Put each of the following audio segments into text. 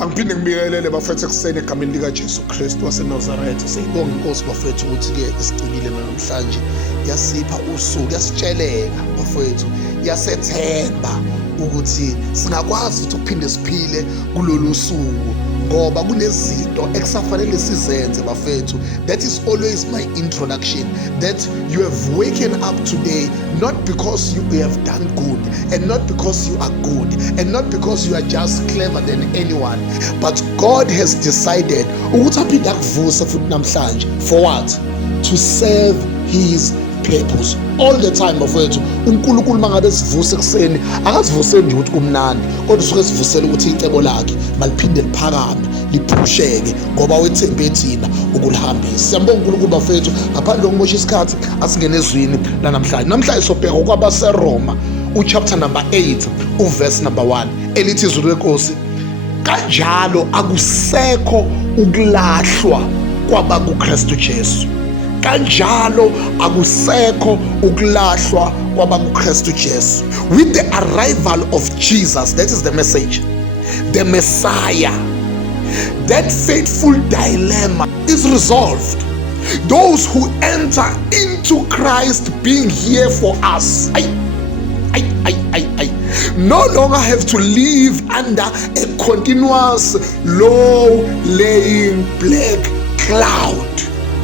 Angiphinde ngibingelele bafethu ekuseni egameni likaJesu Kristu waseNazaretha. Siyibonga inkosi bafethu ukuthi-ke isigcinile namhlanje, yasipha usuku, yasitsheleka bafethu, yasethemba ukuthi singakwazi ukuthi ukuphinde siphile kulolu suku, ngoba kunezinto ekusafanele sizenze bafethu. That is always my introduction, that you have waken up today not because you have done good, and not because you are good, and not because you are just clever than anyone, but God has decided ukuthi aphinde akuvuse futhi namhlanje. For what? To serve his purpose all the time bafethu. uNkulunkulu mangabe sivuse ekuseni akasivuseli nje ukuthi kumnandi, kodwa usuke sivusela ukuthi icebo lakhe maliphinde liphakame liphusheke, ngoba wethembe thina ukulihambisa. Siyambonga uNkulunkulu bafethu. Ngaphandle kokumosha isikhathi, asingene ezwini lanamhlanje. Namhlanje sobheka kwabaseRoma uchapter number 8 uverse number 1 elithi izwi lenkosi, kanjalo akusekho ukulahlwa kwabakuKristu Jesu. Kanjalo akusekho ukulahlwa kwabakuKristu Jesu. With the arrival of Jesus, that is the message, the Messiah, that fateful dilemma is resolved. Those who enter into Christ being here for us, no longer have to live under a continuous low-laying black cloud.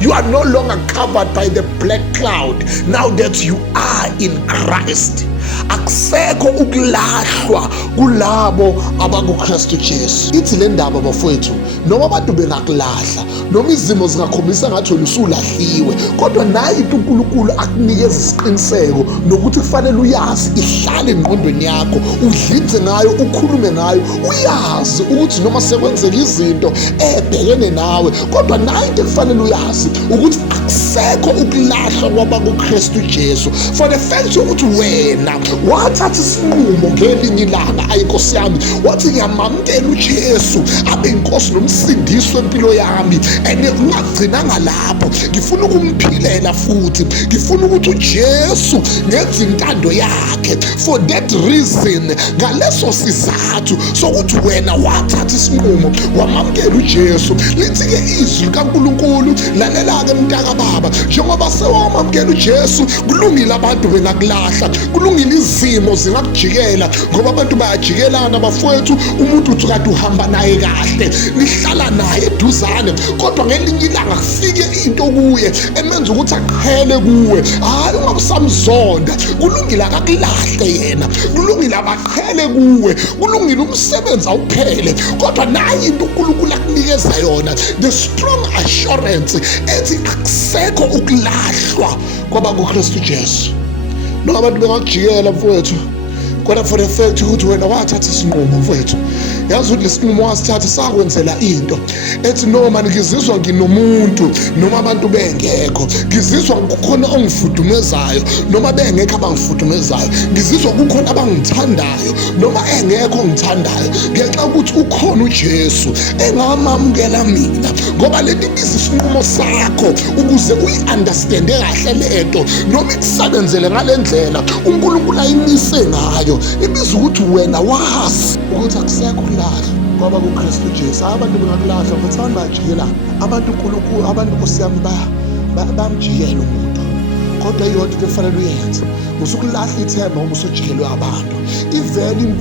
You are no longer covered by the black cloud now that you are in Christ. Akusekho ukulahlwa kulabo abakuKristu Jesu. Ithi le ndaba bafowethu, noma abantu bengakulahla, noma izimo zingakhombisa ngathi wena usulahliwe, kodwa naye uNkulunkulu akunikeza isiqiniseko nokuthi kufanele uyazi, ihlale engqondweni yakho, udlinze ngayo, ukhulume ngayo, uyazi ukuthi noma sekwenzeka izinto ebhekene nawe, kodwa naye into kufanele uyazi ukuthi akusekho ukulahlwa kwabakuKristu Jesu. For the fact ukuthi wena wathatha isinqumo ngelinye ilanga, ayinkosi yami, wathi ngiyamamkela uJesu abe inkosi nomsindisi wempilo yami, and ungagcinanga lapho, ngifuna ukumphilela futhi, ngifuna ukuthi uJesu ngenze intando yakhe. For that reason, ngaleso sizathu sokuthi wena wathatha isinqumo wamamkela uJesu, lithi-ke izwi likaNkulunkulu, lalela-ke mntaka baba, njengoba sewamamkela uJesu, kulungile abantu bengakulahla, kulungile izimo zingakujikela, ngoba abantu bayajikelana bafowethu. Umuntu uthi kade uhamba naye kahle, nihlala naye eduzane, kodwa ngelinye ilanga kufike into kuye emenza ukuthi aqhele kuwe. Hayi, ungabusamzonda, kulungile akakulahle yena, kulungile abaqhele kuwe, kulungile umsebenzi awuphele, kodwa naye into uNkulunkulu akunikeza yona, the strong assurance ethi akusekho ukulahlwa kwabakuKristu Jesu. No, abantu bengakujikela mfowethu, kodwa for the fact ukuthi wena wathatha isinqumo mfowethu, yazi ukuthi lesinqumo wasithatha sakwenzela into ethi noma ngizizwa nginomuntu, noma abantu bengekho, ngizizwa kukhona ongifudumezayo, noma bengekho abangifudumezayo, ngizizwa kukhona abangithandayo, noma engekho ongithandayo, ngenxa ukuthi ukhona uJesu engamamukela mina. Ngoba leti biza isinqumo sakho ukuze uyi-understande kahle lento, noma ikusebenzele ngale ndlela uNkulunkulu ayimise ngayo, ibiza ukuthi wena wazi ukuthi akusekho ukulahlwa kwabakuKristu Jesu. Abantu bengakulahla futhi abantu bayajikelana, abantu uNkulunkulu, abantu Nkosi yami bamjikela umuntu, kodwa iyodwa into efanele uyenze usukulahla ithemba ngoba usujikelwe abantu.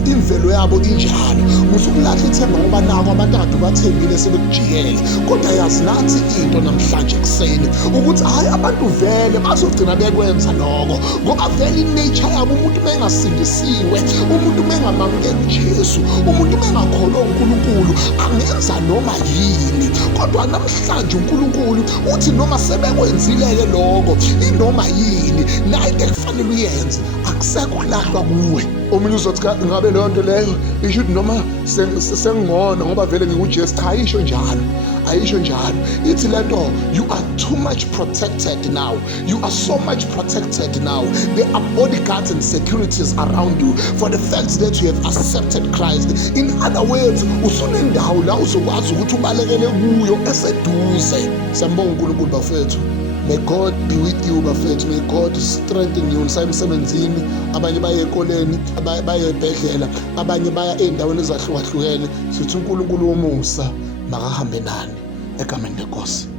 Imvelo yabo injalo, usukulahla ithemba ngoba nako abantu akade bathembile sebekujikele. Kodwa yazi nathi into namhlanje kuseni ukuthi hayi, abantu vele bazogcina bekwenza lokho, ngoba vele inature yabo, umuntu mengasindisiwe, umuntu mengamamukela uJesu, umuntu mengakholwa uNkulunkulu angenza noma yini. Kodwa namhlanje uNkulunkulu uthi noma sebekwenzile-ke lokho, inoma yini naye into ekufanele uyenze, akusekho ukulahlwa kuwe. Omunye uzothi ngabe leyo nto leyo isho ukuthi noma sengingona ngoba vele ngikuJesu. Cha, ayisho njalo, ayisho njalo. Ithi le nto, you are too much protected now, you are so much protected now. There are bodyguards and securities around you for the fact that you have accepted Christ. In other words, usunendawo la uzokwazi ukuthi ubalekele kuyo eseduze. Siyambonga uNkulunkulu bafethu. May God be with you bafethu. May God strengthen you nisaya emsebenzini, abanye baye ekoleni, baye ebhedlela, abanye baya ey'ndaweni ezahlukahlukene. Sithi uNkulunkulu womusa makahambe nani egameni leNkosi.